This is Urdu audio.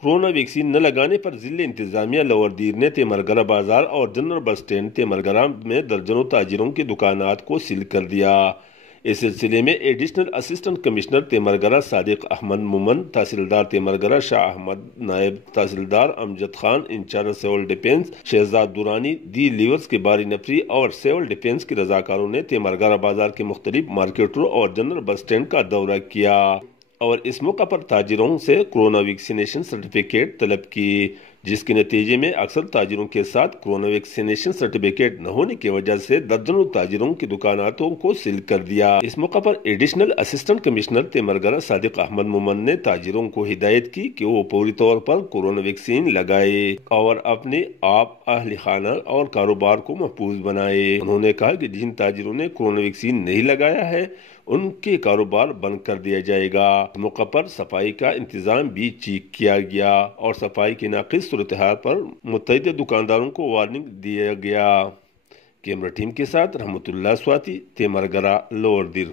کورونا ویکسین نہ لگانے پر ضلع انتظامیہ لوور دیر نے تیمرگرہ بازار اور جنرل بس اسٹینڈ تیمرگرہ میں درجنوں تاجروں کی دکانات کو سیل کر دیا۔ اس سلسلے میں additional assistant commissioner Timergara Sadiq Ahmad Momin, تحصیلدار تیمرگرہ شاہ احمد، نائب تحصیلدار Amjad Khan, incharge civil defence Shahzad Durrani, the levies کے باری نفری اور سول ڈیفنس کے رضاکاروں نے تیمرگرہ بازار کے مختلف مارکیٹوں اور جنرل بس اسٹینڈ کا دورہ کیا اور اس موقع پر تاجروں سے کورونا ویکسینیشن سرٹیفکیٹ طلب کی، جس کے نتیجے میں اکثر تاجروں کے ساتھ کورونا ویکسینیشن سرٹیفکیٹ نہ ہونے کی وجہ سے درجنوں تاجروں کی دکاناتوں کو سیل کر دیا۔ اس موقع پر additional assistant commissioner Timergara Sadiq Ahmad مومن نے تاجروں کو ہدایت کی کہ وہ فوری طور پر کورونا ویکسین لگائے اور اپنے آپ، اہل خانہ اور کاروبار کو محفوظ بنائے۔ انہوں نے کہا کہ جن تاجروں نے کورونا ویکسین نہیں لگایا ہے ان کے کاروبار بند کر دیا جائے گا۔ موقع پر صفائی کا انتظام بھی چیک کیا گیا اور صفائی کی ناقص صورتحال پر متعدد دکانداروں کو وارننگ دیا گیا۔ کیمرہ ٹیم کے ساتھ رحمت اللہ سواتی، تیمرگرہ، لوور دیر۔